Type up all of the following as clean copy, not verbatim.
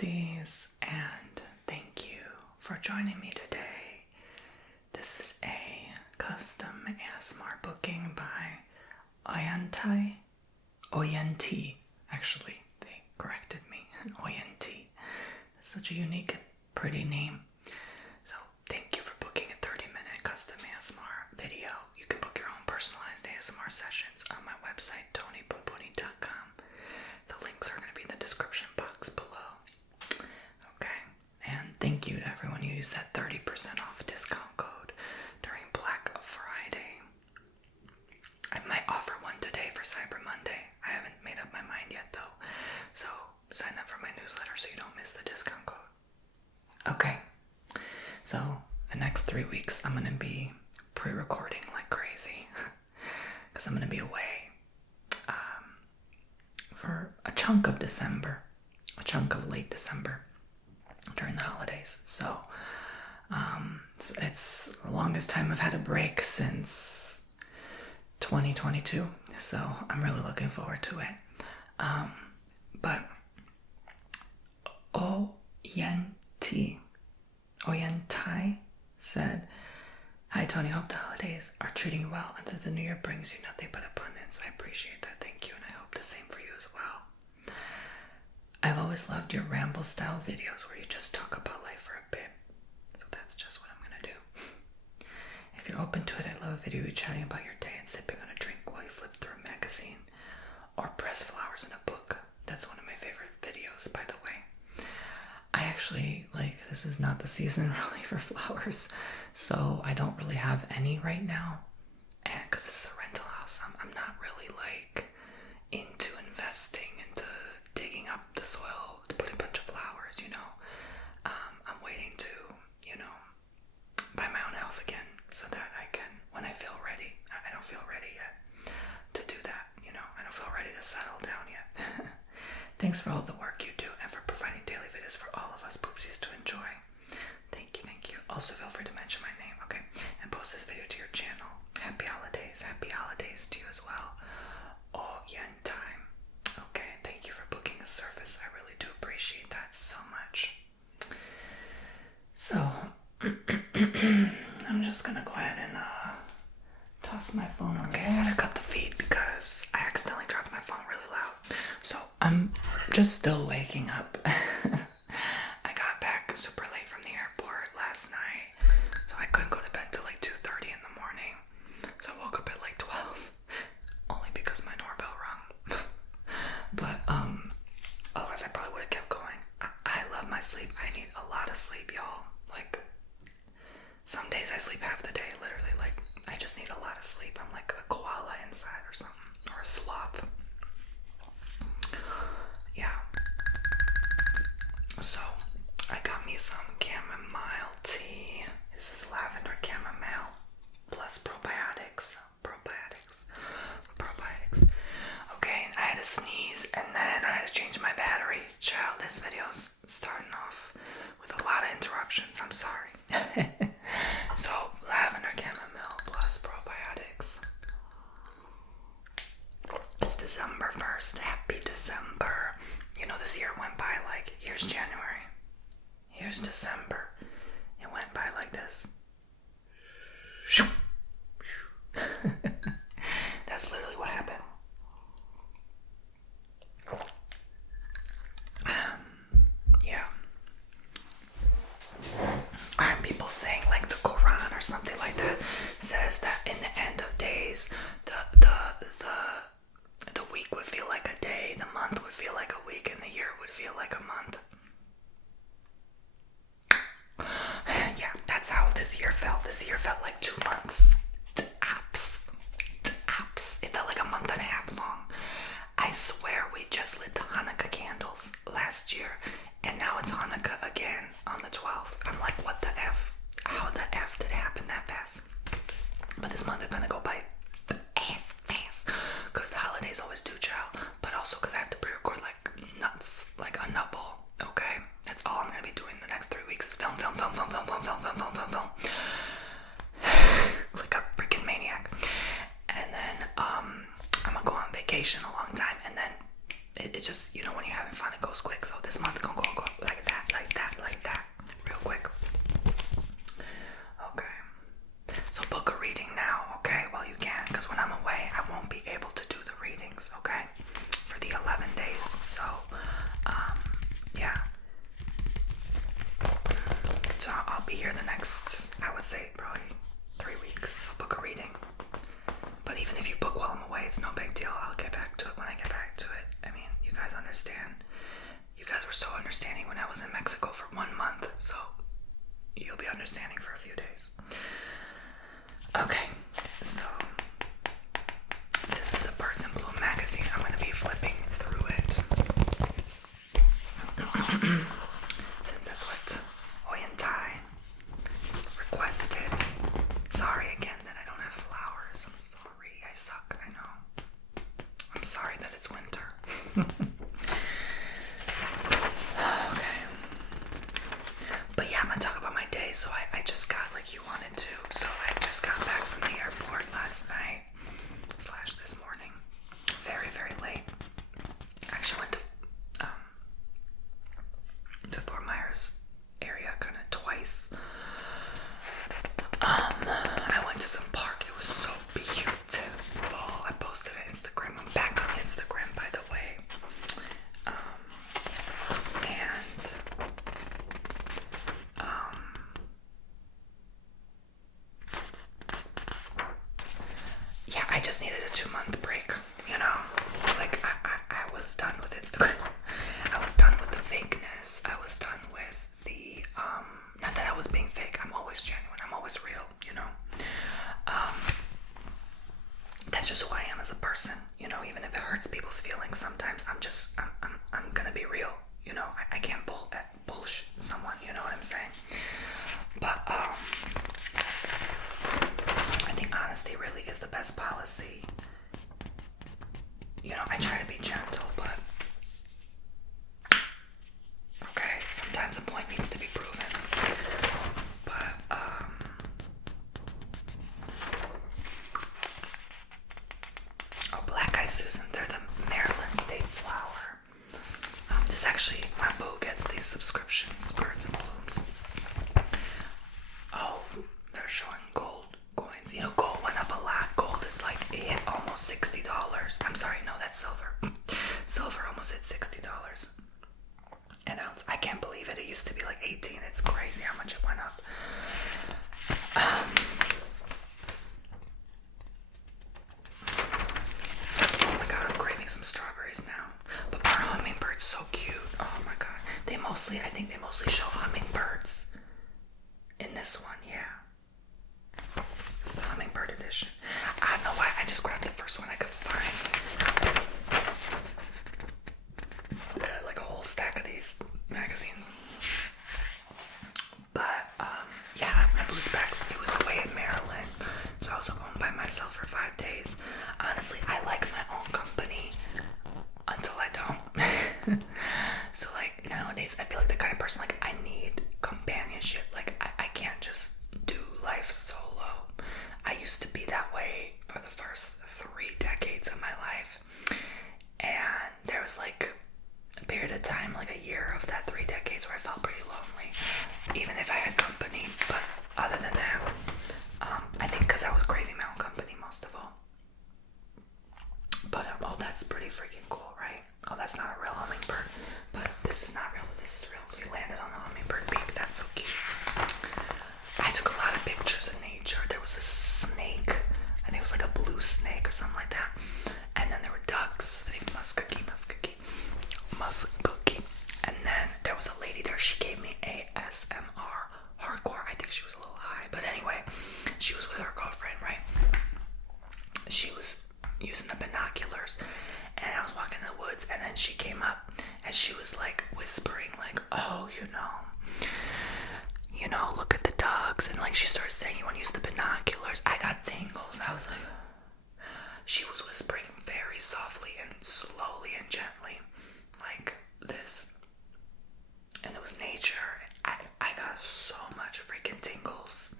Poopsies, and thank you for joining me today. This is a custom ASMR booking by Oyenti. Actually, they corrected me. Oyenti. That's such a unique and pretty name. So thank you for booking a 30-minute custom ASMR video. You can book your own personalized ASMR sessions on my website, Bomboni.com. The links are going to be in the description box below. Okay, and thank you to everyone who used that 30% off discount code during Black Friday. I might offer one today for Cyber Monday. I haven't made up my mind yet though, so sign up for my newsletter so you don't miss the discount code. Okay, so the next 3 weeks I'm going to be pre-recording like crazy because I'm going to be away for a chunk of December, a chunk of late December during the holidays. So it's the longest time I've had a break since 2022. So I'm really looking forward to it. But Oyentai said, "Hi Tony, hope the holidays are treating you well and that the new year brings you nothing but abundance. I appreciate that, thank you, and I hope the same for you as well. I've always loved your ramble style videos where you just talk about life for a bit, so that's just what I'm gonna do. If you're open to it, I love a video of you chatting about your day and sipping on a drink while you flip through a magazine or press flowers in a book. That's one of my favorite videos, by the way. I actually, this is not the season really for flowers, so I don't really have any right now. And because this is a rental house, I'm not really into investing into digging up the soil to put a bunch of flowers, I'm waiting to, buy my own house again so that I can, when I feel ready. I don't feel ready yet to do that, I don't feel ready to settle down yet. Thanks for all the work you do and for providing daily videos for all of us poopsies to enjoy. Thank you. Also feel free to mention my name, okay? And post this video to your channel. Happy holidays to you as well. Oh, yen time. Okay, thank you for booking a service. I really do appreciate that so much. So, I'm just gonna go ahead and toss my phone away. Okay, I gotta cut the feed because I accidentally dropped my phone really loud. So, I'm just still waking up. I got back super late from the airport last night, so I couldn't go to bed till 2:30 in the morning. So I woke up at 12, only because my doorbell rung. But otherwise I probably would have kept going. I love my sleep. I need a lot of sleep, y'all. Some days I sleep half the day, literally. I just need a lot of sleep. I'm like a koala inside or something, or a sloth. Yeah. So I got me some chamomile tea. This is lavender chamomile plus probiotics. Okay, and I had to sneeze and then I had to change my battery. Child, this video's starting off with a lot of interruptions. I'm sorry. So lavender chamomile plus probiotics. It's December 1st. Happy December. This year went by here's January. Here's December. It went by like this. That's literally what happened. Yeah. Aren't people saying the Quran or something like that says that in the end of days, the week would feel like a day, the month would feel like a week, and the year would feel like a month. Yeah, that's how this year felt. This year felt like 2 months. Tops. It felt like a month and a half long. I swear we just lit the Hanukkah candles last year, and now it's Hanukkah again on the 12th. I'm like, what the F? How the F did it happen that fast? But this month is gonna go by fast. Because the holidays always do, child. But also because I have to pre-record nuts, like a nut ball. Okay? That's all I'm gonna be doing the next 3 weeks is film. Like a freaking maniac. And then I'm gonna go on vacation a long time, and then it just, you know, when you're having fun, it goes quick. So this month gonna go like that, real quick. Okay. So book a reading now, okay, while you can, because when I'm away, I won't be able to do the readings, okay, for the 11 days. So, yeah. So I'll be here the next, I would say, probably 3 weeks. So book a reading. But even if you book while I'm away, it's no big deal. I'll get back to it when I get back to it. I mean, you guys understand. You guys were so understanding when I was in Mexico for 1 month, so you'll be understanding for a few days. Okay, so this is a Birds in Bloom magazine. I'm going to be flipping through it. Since that's what Oyentai requested. Sorry again that I don't have flowers. I'm sorry. I suck. I know. I'm sorry that it's winter. Okay. But yeah, I'm gonna talk about my day. So I just got, like you wanted to. So I just got back from the airport last night / this morning. Very, very late. I actually went to Fort Myers area kind of twice. I went to some park. It was so beautiful. I posted on Instagram. I'm back on Instagram, by the way. Yeah, I just needed a 2-month break, you know? Like, I was done with Instagram. I was done with the fakeness. I was done with the, not that I was being fake. I'm always genuine. I'm always real, you know? That's just who I am as a person, you know? Even if it hurts people's feelings sometimes, I'm gonna be real, you know? I can't bullshit someone, you know what I'm saying? But, I think honesty really is the best policy. You know, I try to be gentle, but okay, sometimes a point needs to be proven. But, oh, Black Eyed Susan, they're the Maryland State flower. This actually, my boo gets these subscriptions, Birds and Blooms. Oh, they're showing gold coins. You know, gold went up a lot. Gold is like, it hit almost $60. I'm sorry, no, that's silver. Silver almost hit $60 an ounce. I can't believe it. It used to be like 18. It's crazy how much it went up. Oh my god, I'm craving some strawberries now. But our hummingbird's so cute. Oh my god. I think they mostly show hummingbirds in this one, yeah. It's the hummingbird edition. I don't know why, I just grabbed the first one I could find. Like a whole stack of these magazines. But, yeah, my boo's back. He was away in Maryland, so I was home by myself for 5 days. Honestly, I like my own company until I don't. So, like, nowadays, I feel like the kind of person, like, I need companionship. Like, I can't just do life solo. I used to be that way for the first 3 decades of my life. And there was, like, a period of time, like a year of that 3 decades where I felt pretty lonely, even if I had company. But other than that, I think because I was craving my own company most of all. But, oh, that's pretty freaking cool, right? Oh, that's not a real hummingbird, but this is not real, but this is real. So you landed on the hummingbird beak. That's so cute. I took a lot of pictures of nature. There was a snake. I think it was like a blue snake or something like that. And then there were ducks. I think muskogee. And then there was a lady there. She gave me ASMR hardcore. I think she was a little high, but anyway, she was with her girlfriend, right? She was using the binoculars, and I was walking in the woods, and then she came up, and she was like whispering, like, oh, you know, look at the ducks, and like she started saying, you want to use the binoculars. I got tingles. I was like, she was whispering very softly and slowly and gently, like this, and it was nature. I got so much freaking tingles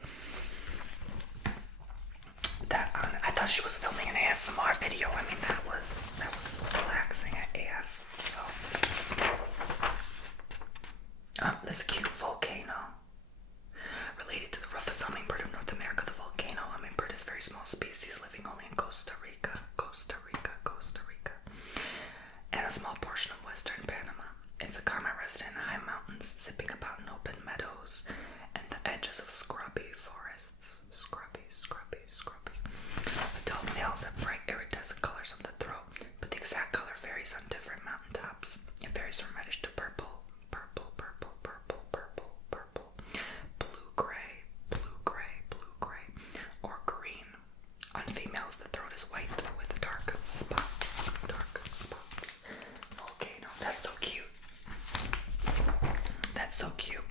that I thought she was filming an ASMR video. I mean, that was relaxing at AF. So, this cute volcano. Related to the roughest hummingbird of North America, the volcano hummingbird is a very small species living only in Costa Rica, and a small portion of western Panama. It's a common resident in high mountains, zipping about in open meadows and the edges of scrubby forests. Scrubby. Adult males have bright iridescent colors on the throat, but the exact color varies on different mountaintops. It varies from reddish to purple, blue-gray, or green. On females, the throat is white with dark spots. Volcano. That's so cute.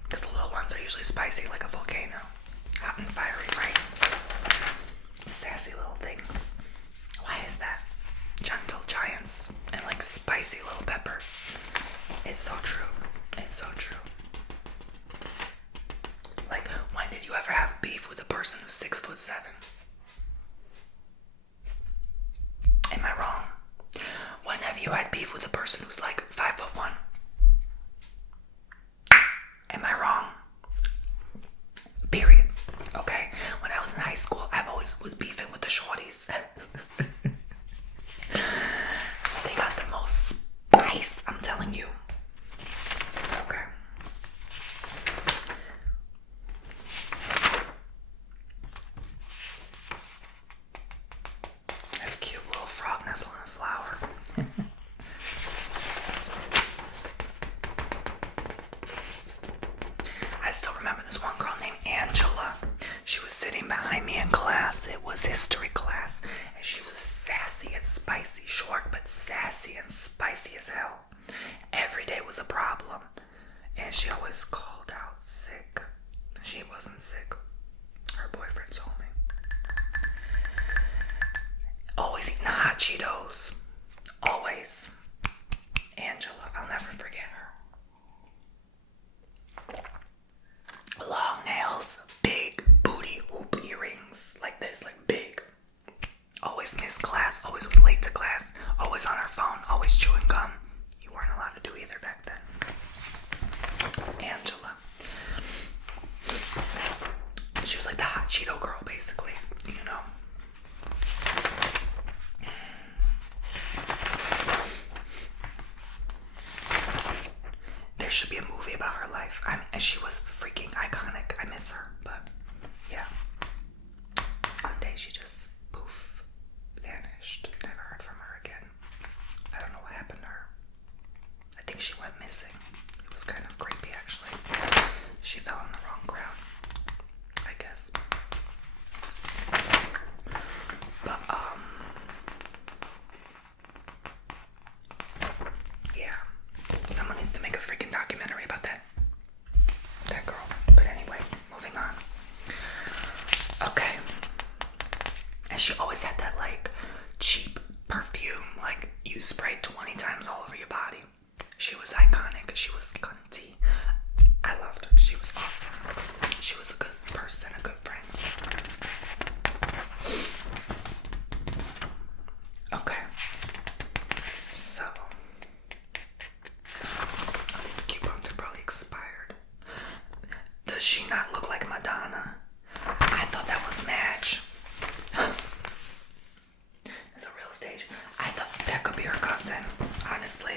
Because the little ones are usually spicy like a volcano. Hot and fiery, right? Sassy little things. Why is that? Gentle giants and like spicy little peppers. It's so true. Like, when did you ever have beef with a person who's 6'7"? Am I wrong? When have you had beef with a person who's like 5'1"? Am I wrong? Period. Okay. When I was in high school, I always was beefing with the shorties. They got the most spice, I'm telling you. Okay. That's cute little frog nestling in a flower. I still remember this one girl named Angela. She was sitting behind me in class. It was history class. And she was sassy and spicy. Short, but sassy and spicy as hell. Every day was a problem. And she always called out sick. She wasn't sick. Her boyfriend told me. Always eating hot Cheetos. Always. Angela, I'll never forget her. Long nails, big booty hoop earrings, like this, like big. Always missed class, always was late to class, always on her phone, always chewing gum. You weren't allowed to do either back then. Angela. She was like the hot Cheeto girl, basically, you know. There should be a movie about her life. And she was freaking iconic. I miss her, but yeah. One day she just poof, vanished. Never heard from her again. I don't know what happened to her. I think she went missing. It was kind of creepy, actually. She fell in the wrong crowd, I guess. But yeah. Someone needs to make a freaking documentary about that girl. But anyway, moving on. Okay. And she always had that like cheap perfume, like you sprayed 20 times all over your body. She was iconic. She was cunty. I loved her. She was awesome. She was a good person, a good friend. Okay. So these coupons are probably expired. Does she not look like Madonna? I thought that was Madge. It's a real stage. I thought that could be her cousin, honestly.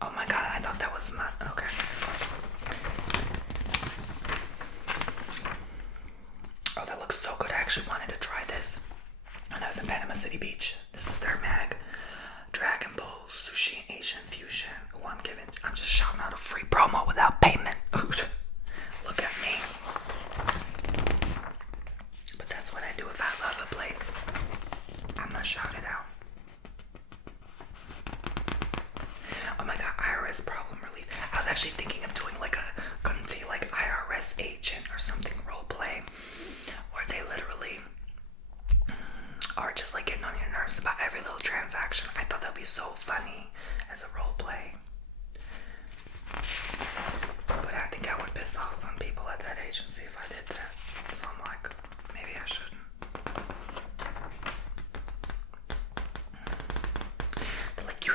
Oh my god, I thought that was okay. Oh, that looks so good. I actually wanted to try this when I was in Panama City Beach. This is their mag. Dragon Bowl, Sushi, and Asian Fusion. Oh, I'm just shouting out a free promo without payment. Look at me. But that's what I do if I love a place. I'm gonna shout it out. Oh my god, IRS problem relief. I was actually thinking of doing like a cunty, like IRS agent or something role play, where they literally are just like getting on your nerves about every little transaction. I thought that'd be so funny as a role play. But I think I would piss off some people at that agency if I did that. So I'm like, maybe I shouldn't. They're like, you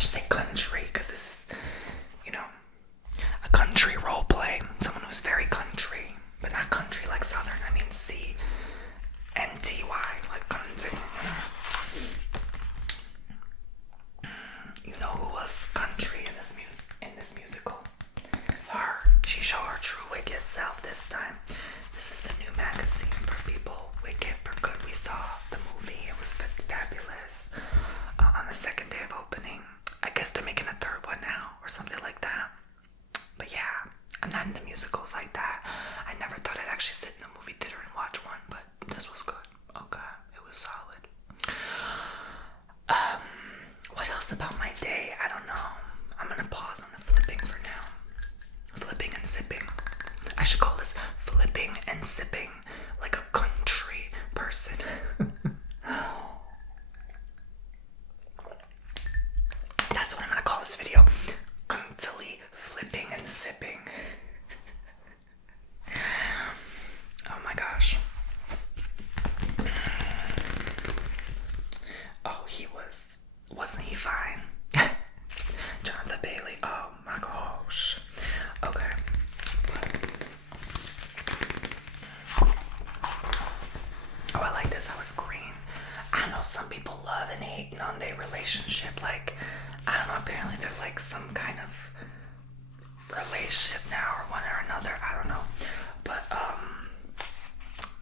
should say country, because this is, you know, a country role play. Someone who's very country, but not country like southern. I mean CNTY, like country. You know who was country in this musical? Her. She showed her true wicked self this time. This is the new magazine for people. Wicked for Good. We saw the movie. It was fabulous. On the second day of opening. I guess they're making a third one now or something like that. But yeah, I'm not into musicals like that. I never thought I'd actually sit in a movie theater and watch one, but this was good. Okay, it was solid. What else about my day? I don't know. I'm gonna pause on the flipping for now. Flipping and sipping. I should call this flipping and sipping, like a country person. That's what I'm gonna call this video. Country flipping and sipping. Oh my gosh. Oh, wasn't he fine? Jonathan Bailey. Oh my gosh. Okay. Oh, I like this. How it's green. I know some people love and hate on their relationship. Like, I don't know. Apparently, they're like some kind of relationship now, or one or another. I don't know. But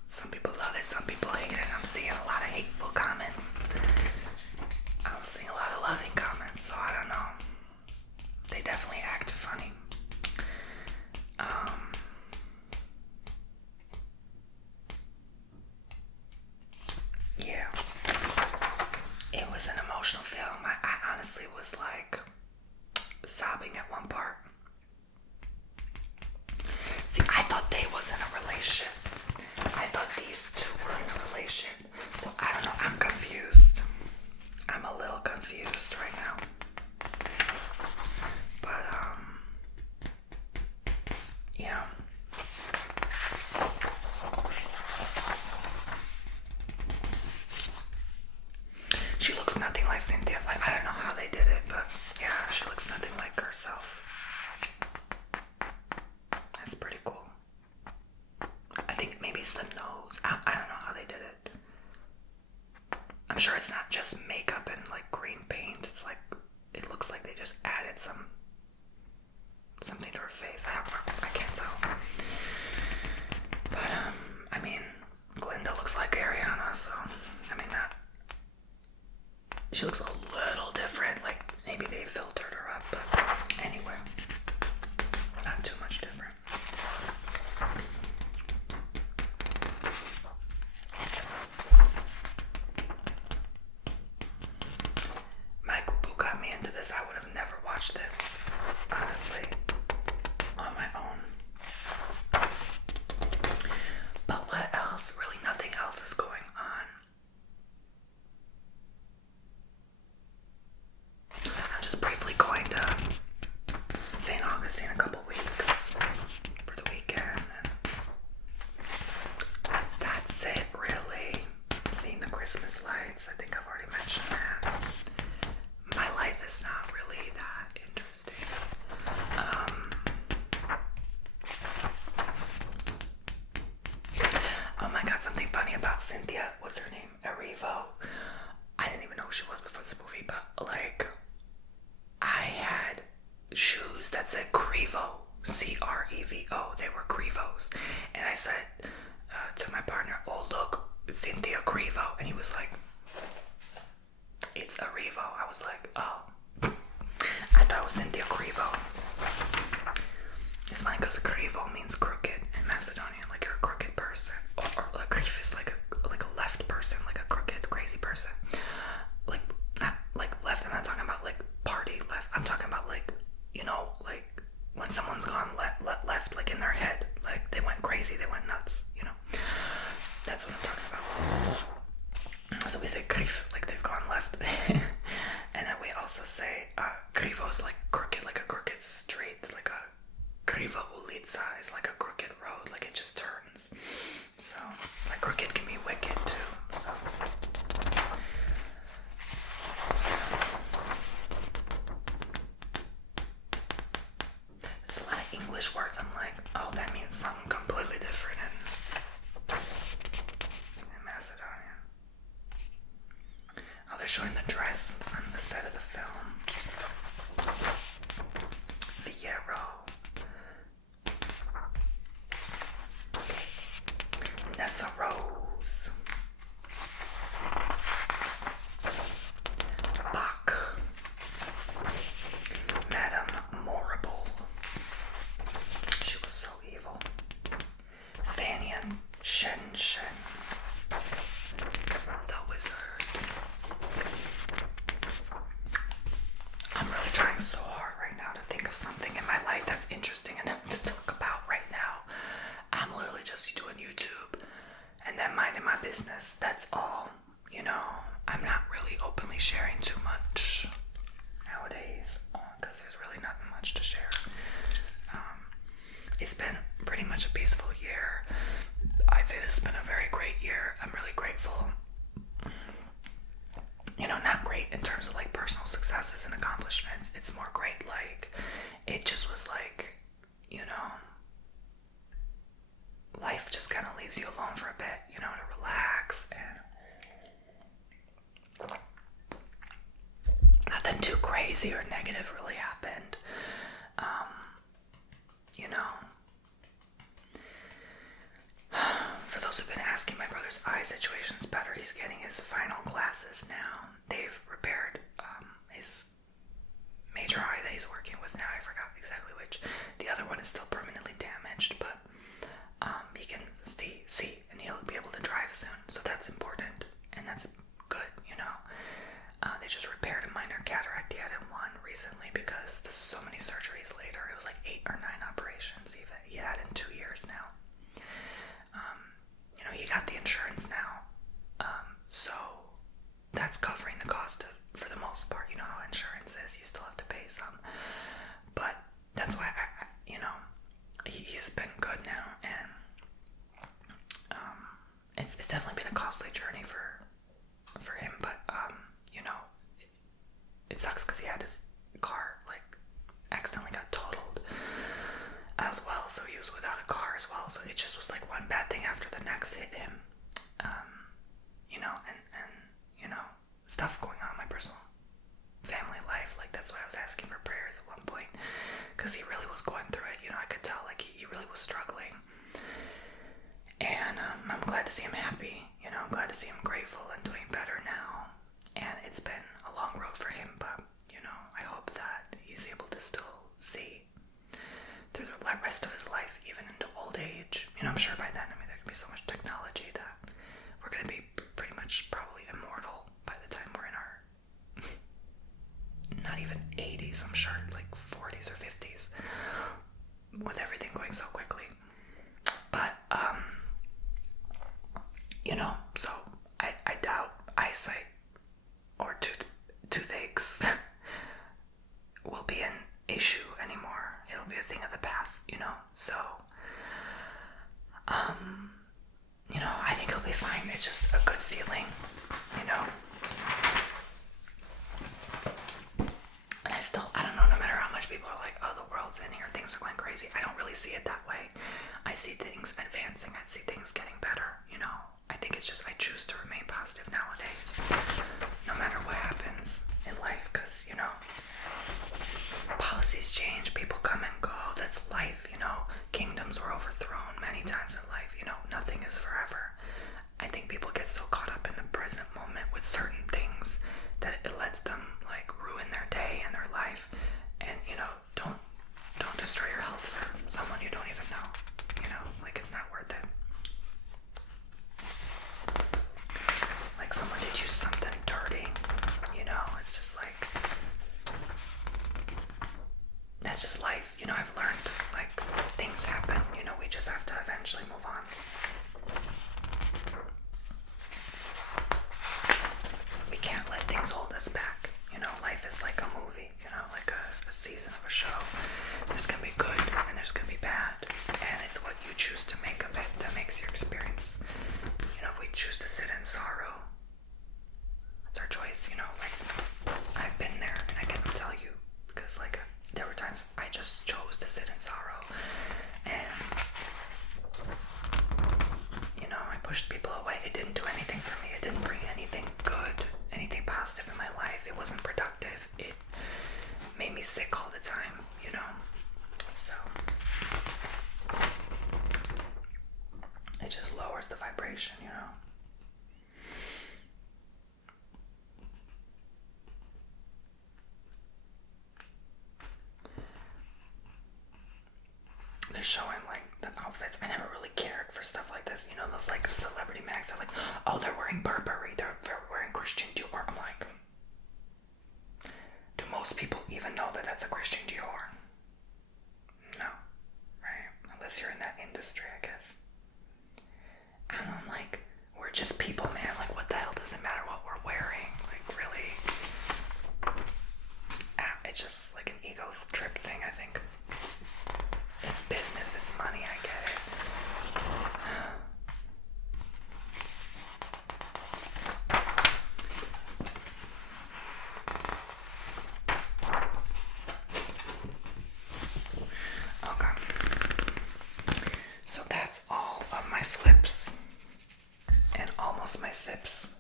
some people love it. Some people hate it. I'm seeing a lot of hateful comments. I'm seeing a lot of loving comments. So I don't know. They definitely act funny. Yeah. It was an emotional film. I honestly was like sobbing at one part. See, I thought they was in a relationship. I thought these two were in a relationship. So I don't know. I'm confused. I'm a little confused right now. But yeah. She looks nothing like Cynthia. Like, I don't know how they did it, but yeah, she looks nothing like herself. That's pretty cool. I think maybe it's the nose. I don't know how they did it. I'm sure it's not just makeup and like green paint. It's like, it looks like they just added something to her face. I can't tell. But I mean, Glinda looks like Ariana, so I mean that. She looks a little different. Like maybe they filtered her up, but anyway, not too much different. Mike, who got me into this? I would have never watched this, honestly, on my own. But what else? Really nothing else is going on. I'm just briefly going to St. Augustine in a couple weeks for the weekend. And that's it, really. Seeing the Christmas lights. I think I've already mentioned that. My life is not really that interesting. Oh my god, something funny about Cynthia. What's her name? Erivo. I didn't even know who she was before this movie, but like, I had shoes that said Crevo. Crevo. They were Crevos. And I said to my partner, oh look, Cynthia Crevo. And he was like, it's Erivo. I was like, oh. I thought it was Cynthia Crevo. It's funny because Crevo means crooked in Macedonian, like you're a crooked person. Or like Crev is like a left person, like a crooked, crazy person. Like, not like left, I'm not talking about like party left. I'm talking about like, you know, like when someone's gone left, like in their head. Like they went crazy, they went nuts, you know. That's what I'm talking about. So we say Crev, like they've gone left. And then we also say Crevo is like crooked, like a crooked street, like a Kriva ulica is like a crooked road, like it just turns. So, like crooked can be wicked too. So, on the set of the film. Fierro. Nessa Rose. Bach. Madame Morrible. She was so evil. Fanian Shen Shen. The Wizard. I'm really trying so hard right now to think of something in my life that's interesting enough to talk about right now. I'm literally just doing YouTube and then minding my business. That's all. You know, I'm not really openly sharing too much nowadays because there's really not much to share. It's been pretty much a peaceful year. I'd say this has been a very great year. I'm really grateful. You know, not great in terms of like personal successes and accomplishments. It's more great like it just was like, you know, life just kind of leaves you alone for a bit, you know, to relax, and nothing too crazy or negative really happened. You know, for those who've been asking, my brother's eye situation's better. He's getting his final glasses now. They've repaired his major eye that he's working with now. I forgot exactly which. The other one is still permanently damaged, but he can see, and he'll be able to drive soon. So that's important, and that's good, you know. They just repaired a minor cataract he had in one recently because there's so many surgeries later. It was like 8 or 9 operations even he had in 2 years now. You know, he got the insurance now, so that's covering the cost of, for the most part. You know how insurance is, you still have to pay some, but that's why I you know, he's been good now, and it's definitely been a costly journey for him, but you know, it sucks because he had his car like accidentally got totaled as well, so he was without a car as well. So it just was like one bad thing after the next hit him. You know, and you know, stuff going on in my personal family life. Like that's why I was asking for prayers at one point, because he really was going through it. You know, I could tell like he really was struggling, and I'm glad to see him happy. You know, I'm glad to see him grateful and doing better now. And it's been a long road for him, but you know, I hope that he's able to still see through the rest of his life, even into old age. You know, I'm sure by then, I mean, there can be so much technology that we're going to be pretty much probably immortal by the time we're in our not even 80s, I'm sure, like 40s or 50s, with everything going so quickly. But you know, so I doubt eyesight or toothaches will be an issue anymore. It'll be a thing of the past, you know. So you know, I think he'll be fine. It's just a good feeling, you know. And I don't know, no matter how much people are like, oh, the world's ending or things are going crazy, I don't really see it that way. I see things advancing. I see things getting better, you know. I think it's just I choose to remain positive nowadays, no matter what happens in life, because, you know, policies change, people come and go, that's life, you know. Kingdoms were overthrown many times in life, you know, nothing is forever. I think people get so caught up in the present moment with certain things that it lets them like ruin their day and their life. And you know, don't destroy your health for someone you don't even know, you know, like it's not worth it. Like someone did you something dirty, you know, it's just like, that's just life, you know. I've learned like things happen, you know, we just have to eventually move on. We can't let things hold us back, you know. Life is like a movie, you know, like a season of a show. There's gonna be good and there's gonna be bad, and it's what you choose to make of it that makes your experience. You know, if we choose to sit in sorrow, it's our choice, you know. Like I've been there and I can tell you, because like there were times I just chose to sit in sorrow, and you know, I pushed people away. It didn't do anything for me. It didn't bring anything good, anything positive in my life. It wasn't me sick all the time, you know? So it just lowers the vibration, you know? They're showing like the outfits. I never really cared for stuff like this. You know, those like celebrity mags are like, oh, they're wearing Burberry, they're wearing Christian Dior. I'm like, do most people even know that that's a Christian Dior? No, right? Unless you're in that industry, I guess. And I'm like, we're just people, man. Like, what the hell does it matter what we're wearing? Like, really? It's just like an ego trip thing, I think. It's business, it's money, I get it. Okay. So that's all of my flips and almost my sips.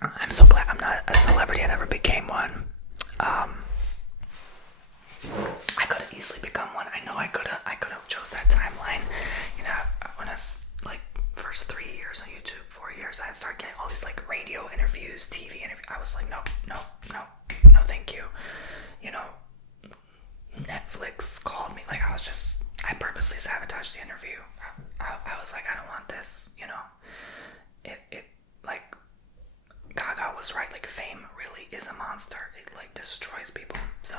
I'm so glad I'm not a celebrity. I never became one. I could have easily become one. I know I could have chose that timeline. You know, when I was like first 3 years on YouTube, 4 years, I started getting all these like radio interviews, TV interviews. I was like, no, thank you. You know, Netflix called me. Like I purposely sabotaged the interview. I was like, I don't want this. You know, it like Gaga was right. Like fame really is a monster. It like destroys people. So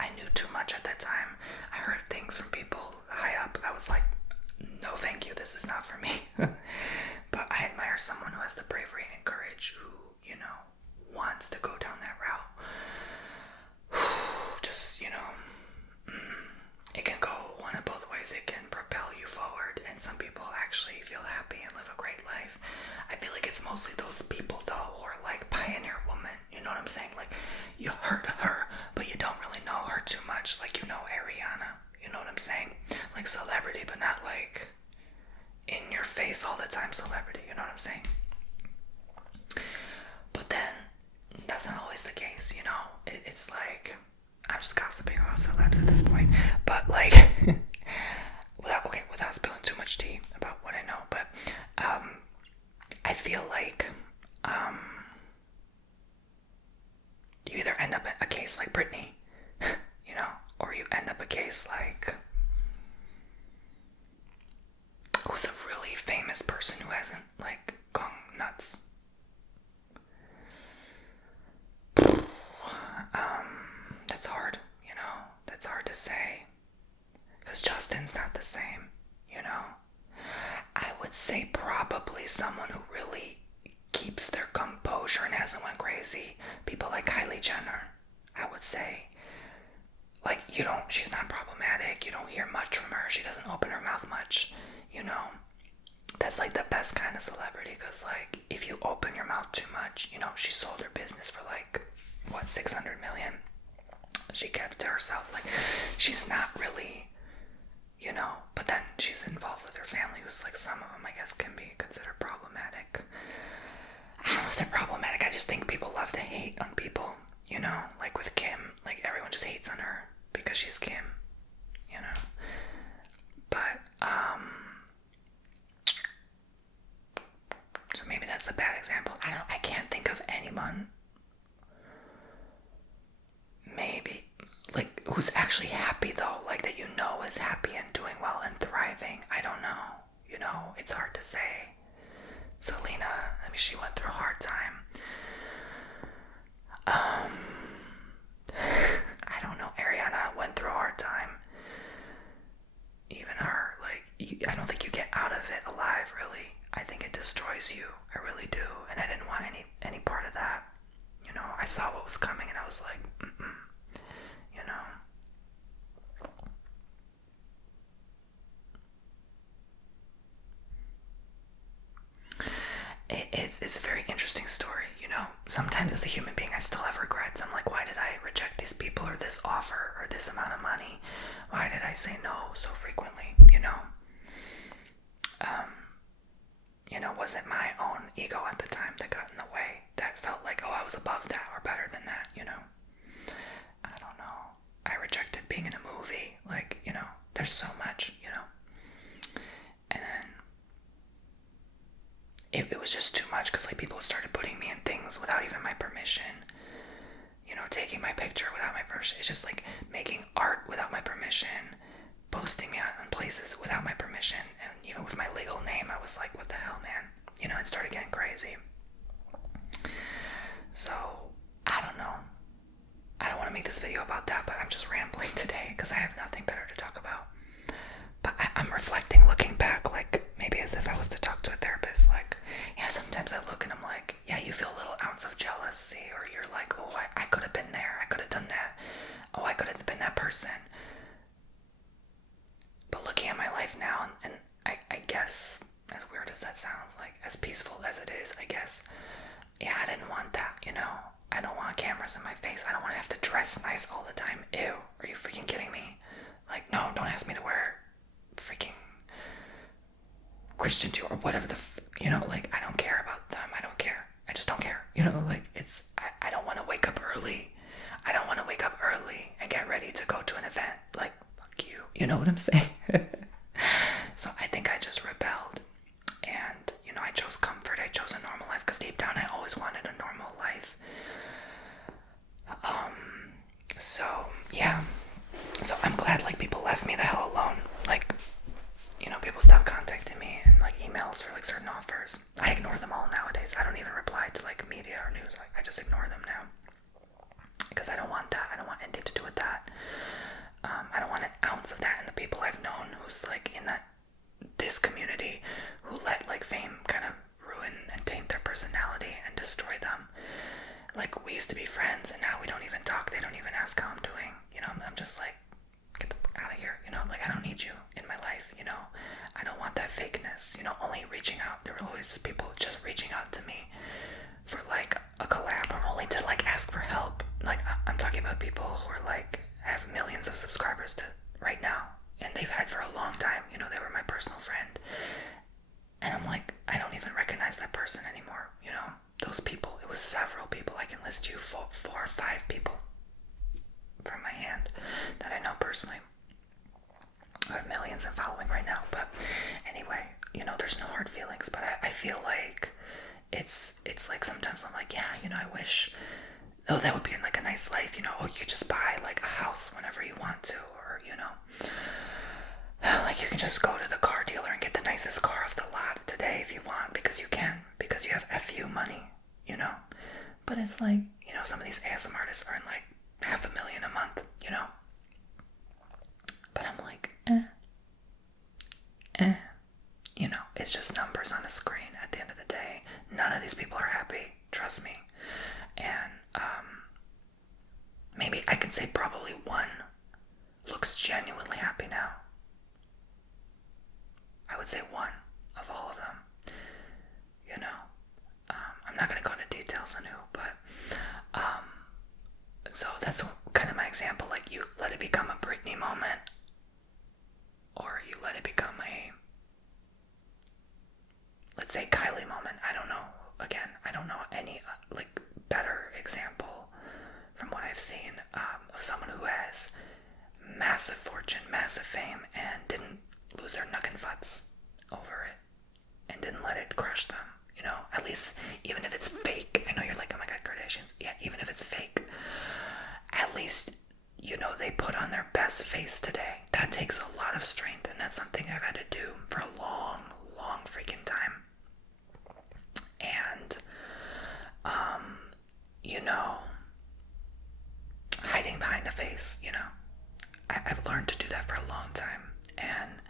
I knew too much at that time. I heard things from people high up. I was like, no thank you, this is not for me. But I admire someone who has the bravery and courage, who, you know, wants to go down that route. Just, you know, it can go one of both ways. It can propel you forward, and some people actually feel happy and live a great life. I feel like it's mostly those people though who are like pioneer woman, you know what I'm saying? Like, you heard her, but you don't really know her too much. Like, you know Ariana, you know what I'm saying? Like celebrity, but not like in your face all the time celebrity, you know what I'm saying? But then that's not always the case, you know? It's like, I'm just gossiping about celebs at this point, but like without spilling too much tea about what I know, but I feel like you either end up in a case like Britney, you know, or you end up a case like, who's a really famous person who hasn't like gone nuts? That's hard, you know, that's hard to say, because Justin's not the same, you know. I would say probably someone who really keeps their composure and hasn't went crazy. People like Kylie Jenner, I would say. Like, she's not problematic. You don't hear much from her. She doesn't open her mouth much, you know. That's like the best kind of celebrity, because like, if you open your mouth too much, you know, she sold her business for like, what, 600 million? She kept it to herself. Like, she's not really, you know, but then she's involved with her family, who's like, some of them I guess can be considered problematic. I don't know if they're problematic. I just think people love to hate on people, you know, like with Kim, like everyone just hates on her because she's Kim, you know. But so maybe that's a bad example. I can't think of anyone maybe like who's actually happy though, like that, you know, is happy and doing well and thriving. I don't know, you know, it's hard to say. Selena, I mean, she went through a hard time. I don't know, Ariana went through a hard time. Even her, like, I don't think you get out of it alive, really. I think it destroys you, I really do, and I didn't want any part of that. You know, I saw what was coming and I was like, you know. It's a very interesting story, you know. Sometimes as a human being I still have regrets. I'm like, why did I reject these people or this offer or this amount of money? Why did I say no so frequently, you know? You know, was it my own ego at the time that got in the way? That too much because like people started putting me in things without even my permission. You know, taking my picture without my permission. It's just like making art without my permission, posting me on places without my permission, and even with my legal name, I was like, what the hell, man? You know, it started getting crazy. So, I don't know. I don't want to make this video about that, but I'm just rambling today because I have nothing better to talk about. But I'm reflecting, looking back, like maybe as if I was to talk to a therapist. Like, yeah, sometimes I look and I'm like, yeah, you feel a little ounce of jealousy, or you're like, oh, I could have been there, I could have done that, oh, I could have been that person. But looking at my life now, and I guess, as weird as that sounds, like as peaceful as it is, I guess, yeah, I didn't want that, you know? I don't want cameras in my face. I don't want to have to dress nice all the time. Ew, are you freaking kidding me? Like, no, don't ask me to wear freaking Christian too, or whatever you know, like, I don't care about them. I don't care. I just don't care. You know, like, I don't want to wake up early. I don't want to wake up early and get ready to go to an event. Like, fuck you. You know what I'm saying? So I think I just rebelled. And, you know, I chose comfort. I chose a normal life because deep down I always wanted a normal life. So, yeah. So I'm glad, like, people left me the hell alone. Like, you know, people stopped contacting me and, like, emails for, like, certain offers. I ignore them all nowadays. I don't even reply to, like, media or news. Like, I just ignore them now. Because I don't want that. I don't want anything to do with that. I don't want an ounce of that in the people I've known who's, like, in this community who let, like, fame kind of ruin and taint their personality and destroy them. Like, we used to be friends, and now we don't even talk. They don't even ask how I'm doing. You know, I'm just like, get the fuck out of here. You know, like, I don't need you in my life, you know. I don't want that fakeness, you know, only reaching out. There were always people just reaching out to me for, like, a collab, or only to, like, ask for help. Like, I'm talking about people who are, like, have millions of subscribers to right now, and they've had for a long time. You know, they were my personal friend. And I'm like, I don't even recognize that person anymore, you know. Those people, it was several people. I can list you four or five people from my hand that I know personally. I have millions in following right now. But anyway, you know, there's no hard feelings. But I feel like it's like sometimes I'm like, yeah, you know, I wish, oh, that would be like a nice life, you know. Oh, you could just buy like a house whenever you want to, or, you know, like you can just go to the car dealer and get the nicest car off the lot today if you want, because you can, because you have FU money, you know. But it's like, you know, some of these ASM artists earn like $500,000 a month, you know. But I'm like, you know, it's just numbers on a screen at the end of the day. None of these people are happy, trust me. And maybe I can say probably one looks genuinely happy now. I would say one of all of them, you know. I'm not going to go into details on who, but so that's kind of my example. Like, you let it become a Britney moment, or you let it become a, let's say, Kylie moment. I don't know. Again, I don't know any like better example from what I've seen of someone who has massive fortune, massive fame, and didn't lose their knuckin' futs over it, and didn't let it crush them, you know. At least, even if it's fake. I know you're like, oh my god, Kardashians. Yeah, even if it's fake, at least, you know, they put on their best face today. That takes a lot of strength, and that's something I've had to do for a long freaking time. And you know, hiding behind a face, you know, I've learned to do that for a long time, and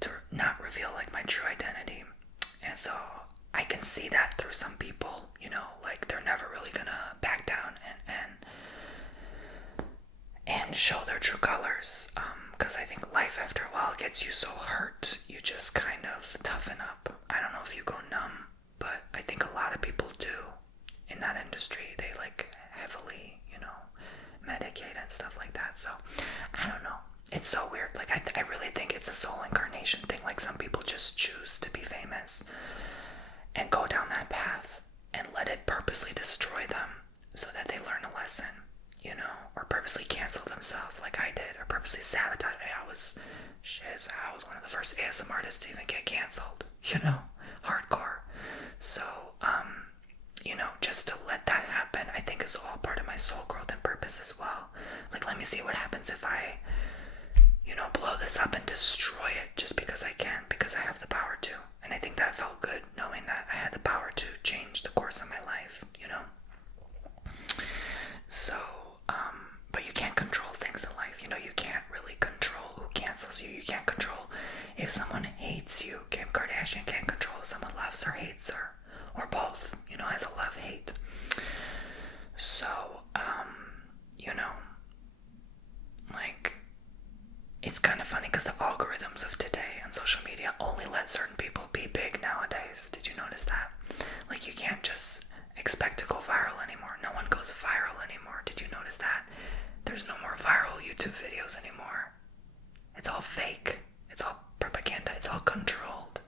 to not reveal like my true identity. And so I can see that through some people, you know, like they're never really gonna back down and show their true colors, because I think life after a while gets you so hurt, you just kind of toughen up. I don't know if you go numb, but I think a lot of people do in that industry. They like heavily, you know, medicate and stuff like that. So I don't know. It's so weird. Like, I really think it's a soul incarnation thing. Like, some people just choose to be famous and go down that path and let it purposely destroy them so that they learn a lesson, you know, or purposely cancel themselves like I did, or purposely sabotage. I was one of the first ASM artists to even get canceled, you know, hardcore. So me see what happens if I, blow this up and destroy it just because I can, because I have the power to. And I think that felt good, knowing that I had the power to change the course of my life, So, but you can't control things in life, you can't really control who cancels you. You can't control if someone hates you. Kim Kardashian can't control if someone loves or hates her, or both, as a love-hate. So, it's kind of funny because the algorithms of today on social media only let certain people be big nowadays. Did you notice that? Like, you can't just expect to go viral anymore. No one goes viral anymore. Did you notice that? There's no more viral YouTube videos anymore. It's all fake. It's all propaganda. It's all controlled.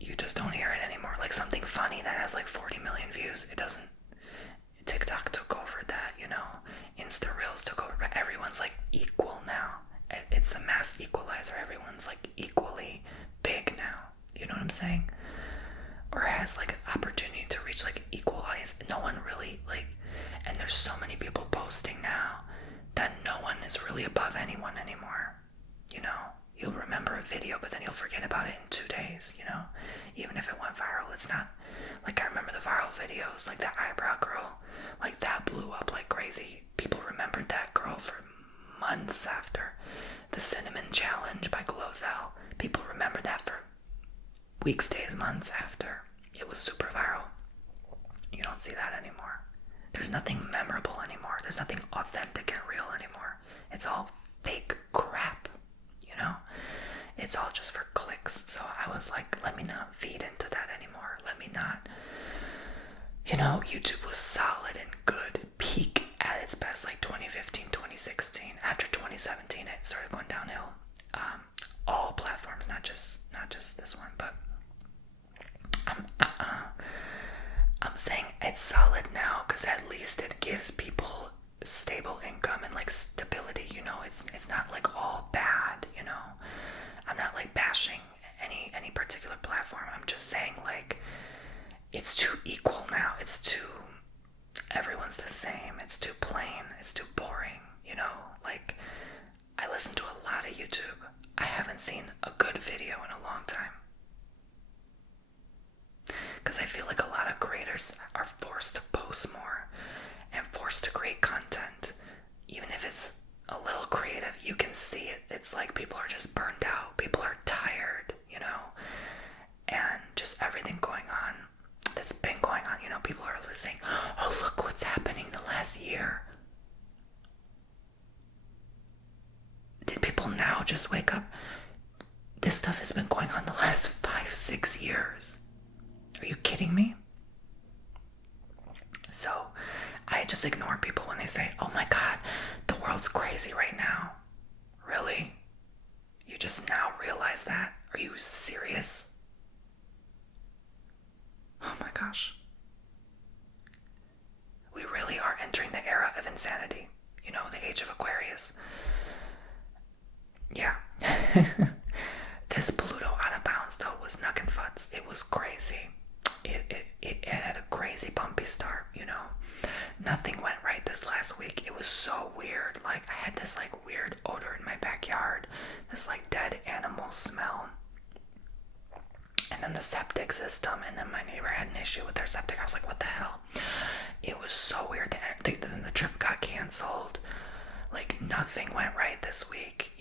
You just don't hear it anymore. Like, something funny that has like 40 million views, it doesn't. TikTok took over that, Insta Reels took over, but everyone's like equal now. It's a mass equalizer. Everyone's like equally big now. You know what I'm saying? Or has like an opportunity to reach like equal audience. No one really and there's so many people posting now that no one is really above anyone anymore. You'll remember a video, but then you'll forget about it in 2 days, even if it went viral. It's not like, I remember the viral videos, like that eyebrow girl, like that blew up like crazy. People remembered that girl for months after. The cinnamon challenge by Glozell, people remember that for weeks, days, months after. It was super viral. You don't see that anymore. There's nothing memorable anymore. There's nothing authentic and real anymore. It's all fake crap. It's all just for clicks. So I was like, let me not feed into that anymore. Let me not. YouTube was solid and good, peak at its best, like 2015, 2016. After 2017, it started going downhill. All platforms, not just this one, but I'm saying it's solid now because at least it gives people stable income and like stability. It's not like all bad. I'm not like bashing any particular platform. I'm just saying like it's too equal now. It's too, everyone's the same. It's too plain. It's too boring. Like, I listen to a lot of YouTube. I haven't seen a good video in a long time. Because I feel like a lot of creators are forced to post more and forced to create content. Even if it's a little creative, you can see it. It's like people are just burned out. People are tired, and just everything going on that's been going on. People are saying, oh, look what's happening the last year. Did people now just wake up? This stuff has been going on the last 5-6 years. Are you kidding me? So I just ignore people when they say, oh my God, the world's crazy right now. Really? You just now realize that? Are you serious? Oh my gosh. We really are entering the era of insanity. The age of Aquarius. Yeah. This Pluto out of bounds though was knuckin' futz. It was crazy. It had a crazy bumpy start, Nothing went right this last week. It was so weird. Like, I had this like weird odor in my backyard. This like dead animal smell. And then the septic system, and then my neighbor had an issue with their septic. I was like, what the hell? It was so weird. Then the trip got canceled. Like, nothing went right this week,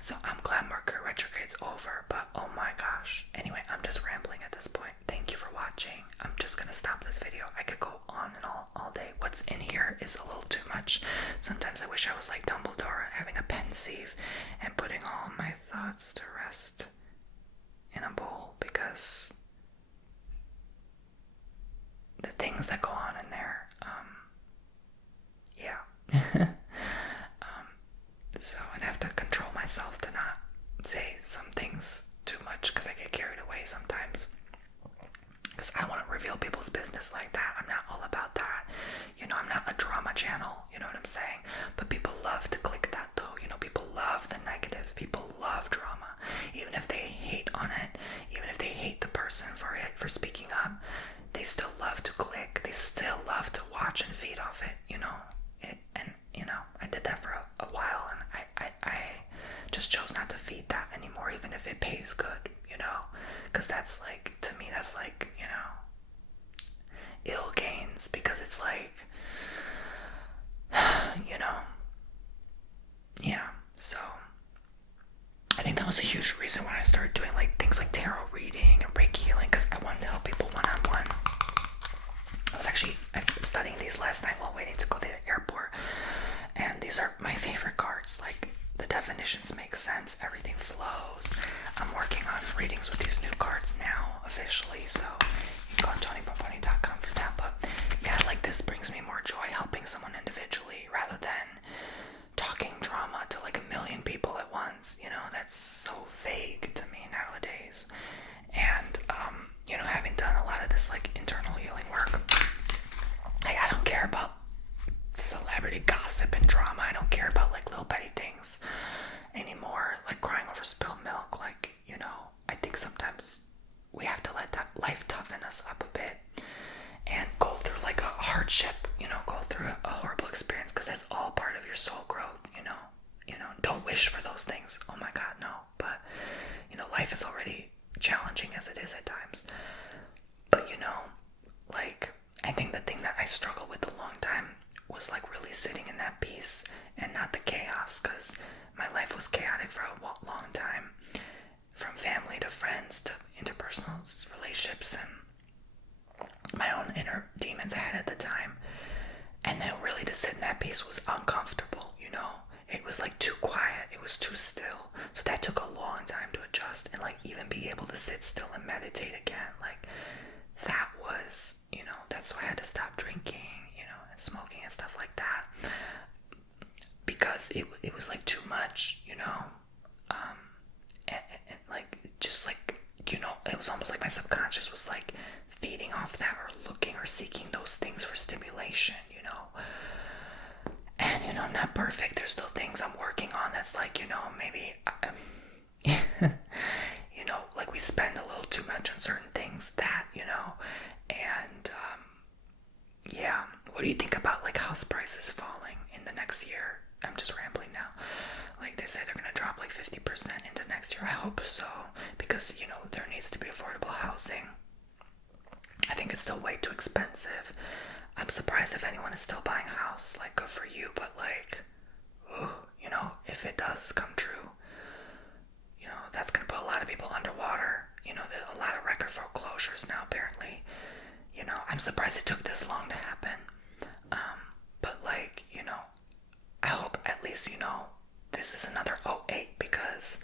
So I'm glad Mercury retrograde's over, but oh my gosh. Anyway, I'm just rambling at this point. Thank you for watching. I'm just gonna stop this video. I could go on and all day. What's in here is a little too much. Sometimes I wish I was like Dumbledore, having a pensieve and putting all my thoughts to rest in a bowl, because the things that go on in there, yeah. So I'd have to control myself to not say some things too much, because I get carried away sometimes. Because I want to reveal people's business like that. I'm not all about that. I'm not a drama channel. You know what I'm saying? But people love to click that though. People love the negative. People love drama. Even if they hate on it, even if they hate the person for speaking up, they still love to click. They still love to watch and feed off it, I did that for a while, and I just chose not to feed that anymore, even if it pays good, because that's like, to me, that's like, ill gains, because it's like, yeah, so I think that was a huge reason why I started doing like things like tarot reading and Reiki healing, because I wanted to help people one-on-one. I was studying these last night while waiting to go to the airport, and these are my favorite cards. Like, the definitions make sense, everything flows. I'm working on readings with these new cards now, officially, so you can go on TonyBomboni.com for that. But yeah, like, this brings me more joy helping someone individually rather than talking drama to like a million people at once. That's so vague to me nowadays. And having done a lot of this like internal healing work, like, I don't care about celebrity gossip and drama. I don't care about like little petty things anymore, like crying over spilled milk. Like, I think sometimes we have to let that life toughen us up a bit and go through like a hardship, go through a horrible experience, because that's all part of your soul growth. Don't wish for those things. Oh my God, no. But life is already challenging as it is at times. But like, I think the thing that I struggled with a long time was like really sitting in that peace and not the chaos, because my life was chaotic for a long time, from family to friends to interpersonal relationships and my own inner demons I had at the time. And then really to sit in that peace was uncomfortable. It was like too quiet, it was too still, so that took a long time to adjust, and like even be able to sit still and meditate again. Like, that was, that's why I had to stop drinking, and smoking and stuff like that, because it was like too much, and like, just like, it was almost like my subconscious was like feeding off that, or looking or seeking those things for stimulation, and I'm not perfect. There's still things I'm working on. That's like, maybe like we spend a little too much on certain things, that, and yeah. What do you think about like house prices falling in the next year? I'm just rambling now. Like, they say they're gonna drop like 50% into next year. I hope so, because there needs to be affordable housing. I think it's still way too expensive. I'm surprised if anyone is still buying a house. Like, good for you, but like, if it does come true, that's gonna put a lot of people underwater. There's a lot of record foreclosures now, apparently. I'm surprised it took this long to happen. But like, I hope at least, this is another '08, because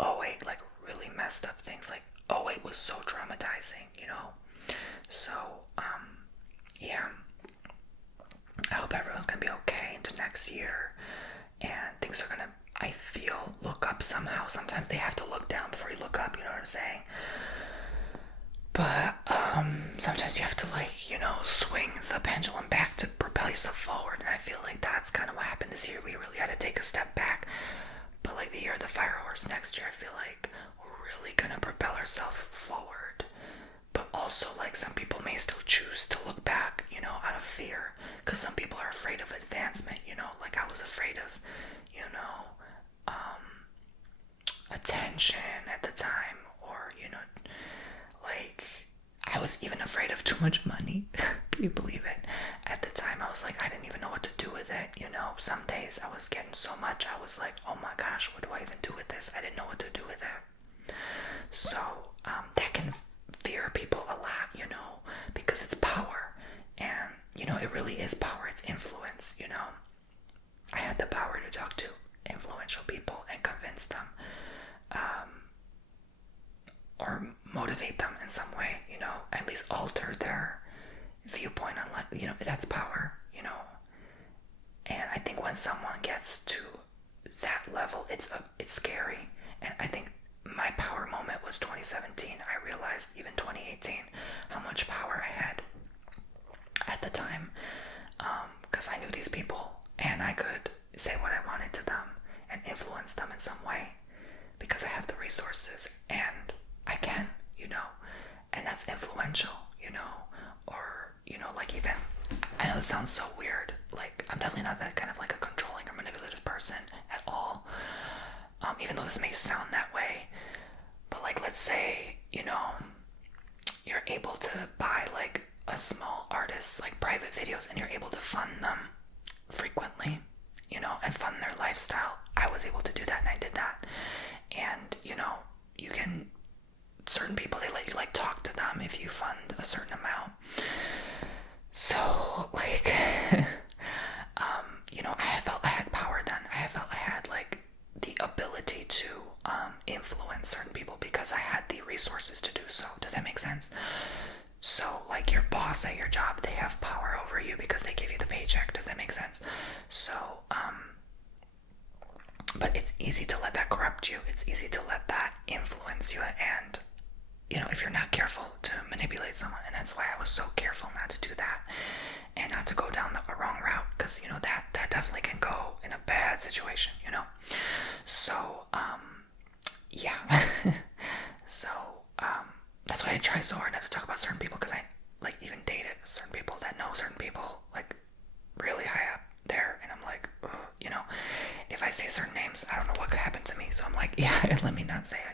'08 like really messed up things. Like, '08 was so traumatizing, So, yeah. I hope everyone's gonna be okay into next year, and things are gonna, I feel, look up somehow. Sometimes they have to look down before you look up, you know what I'm saying? But sometimes you have to like, swing the pendulum back to propel yourself forward, and I feel like that's kind of what happened this year. We really had to take a step back. But like the year of the fire horse next year, I feel like we're really gonna propel ourselves forward. But also, like, some people may still choose to look back, out of fear, because some people are afraid of advancement, like I was afraid of, attention at the time, or, like, I was even afraid of too much money. Can you believe it? At the time, I was like, I didn't even know what to do with it, some days I was getting so much, I was like, oh my gosh, what do I even do with this? I didn't know what to do with it. So, that can fear people a lot, because it's power, and it really is power. It's influence. I had the power to talk to influential people and convince them, or motivate them in some way, at least alter their viewpoint on life. That's power. And I think when someone gets to that level, it's scary. And I think my power moment was 2017. I realized, even 2018, how much power I had at the time, because I knew these people, and I could say what I wanted to them and influence them in some way, because I have the resources, and I can, and that's influential, like even, I know it sounds so weird. Like, I'm definitely not that kind of like a controlling or manipulative person at all. Even though this may sound that way. But like, let's say, you're able to buy like a small artist's like private videos and you're able to fund them frequently, and fund their lifestyle. I was able to do that and I did that. And, you can, certain people, they let you like talk to them if you fund a certain amount. So like, I felt I had power then. I felt I had like the ability to influence certain people because I had the resources to do so. Does that make sense? So like your boss at your job, they have power over you because they give you the paycheck. Does that make sense? So but it's easy to let that corrupt you. It's easy to let that influence you, and if you're not careful, to manipulate someone. And that's why I was so careful not to do that and not to go down the wrong route, because that definitely can go in a bad situation. So yeah. So that's why I try so hard not to talk about certain people, because I like even dated certain people that know certain people like really high up there, and I'm like, ugh, if I say certain names, I don't know what could happen to me. So I'm like, yeah, let me not say it.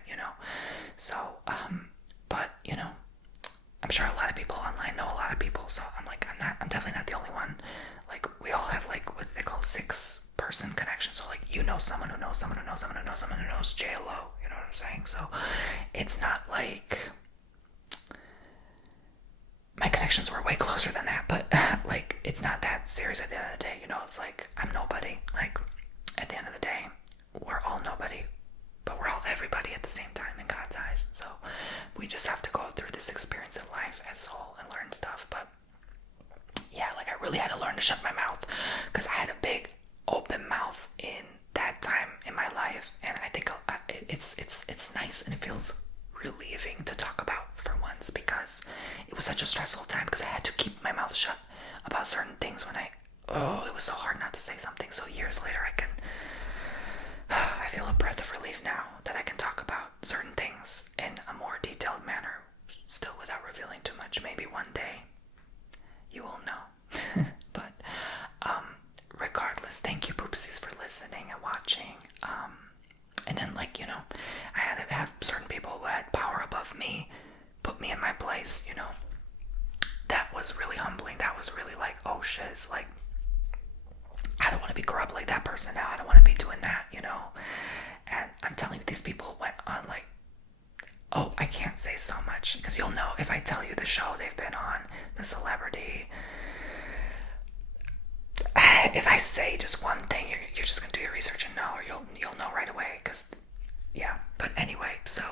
So but I'm sure a lot of people online know a lot of people, so I'm definitely not the only one. Like, we all have like what they call 6-person connection. So like, someone who knows someone who knows someone who knows someone who knows JLo. You know what I'm saying? So it's not like my connections were way closer than that, but like, it's not that serious at the end of the day. It's like, I'm nobody. Like, at the end of the day, we're all nobody, but we're all everybody at the same time in God's eyes. So we just have to go through this experience in life as a whole and learn stuff. But yeah, like, I really had to learn to shut my mouth, because I had a big open mouth in that time in my life, and I think it's nice, and it feels relieving to talk about for once, because it was such a stressful time, because I had to keep my mouth shut about certain things when it was so hard not to say something. So years later, I feel a breath of relief now that I can talk about certain things in a more detailed manner, still without revealing too much. Maybe one day you will know. But regardless, thank you, poopsies, for listening and watching. And then, like, I had to have certain people who had power above me put me in my place. That was really humbling. That was really like, oh shit, it's like, I don't want to be corrupt like that person now. I don't want to be doing that, And I'm telling you, these people went on like, oh, I can't say so much, because you'll know if I tell you the show they've been on, the celebrity. If I say just one thing, you're just gonna do your research and know, or you'll know right away, because yeah. But anyway, so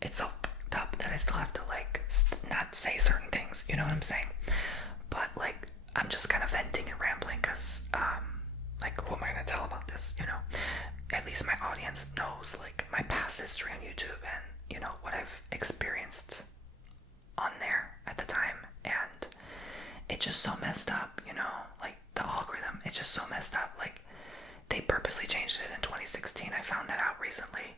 it's so fucked up that I still have to like not say certain things. You know what I'm saying? But like, I'm just kind of venting and rambling, because like, what am I gonna tell about this? At least my audience knows like my past history on YouTube, and what I've experienced on there at the time. And it's just so messed up, like the algorithm, it's just so messed up. Like, they purposely changed it in 2016. I found that out recently,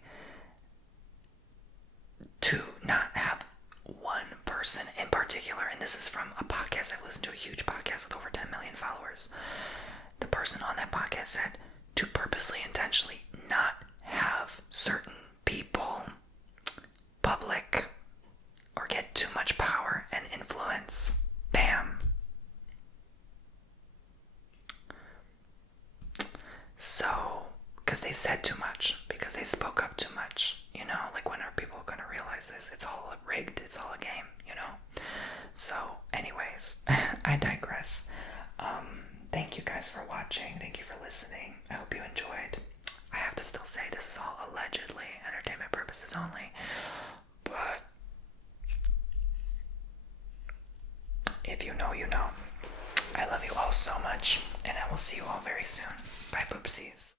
to not have one person in particular, and this is from a podcast I've listened to, a huge podcast with over 10 million followers. The person on that podcast said to purposely, intentionally not have certain people public or get too much power and influence. Bam. So, because they said too much, because they spoke up too much, like, when are people gonna realize this? It's all rigged, it's all a game, So, anyways, I digress. Thank you guys for watching, thank you for listening, I hope you enjoyed. I have to still say, this is all allegedly entertainment purposes only, but if you know, you know. I love you all so much, and I will see you all very soon. Bye, poopsies.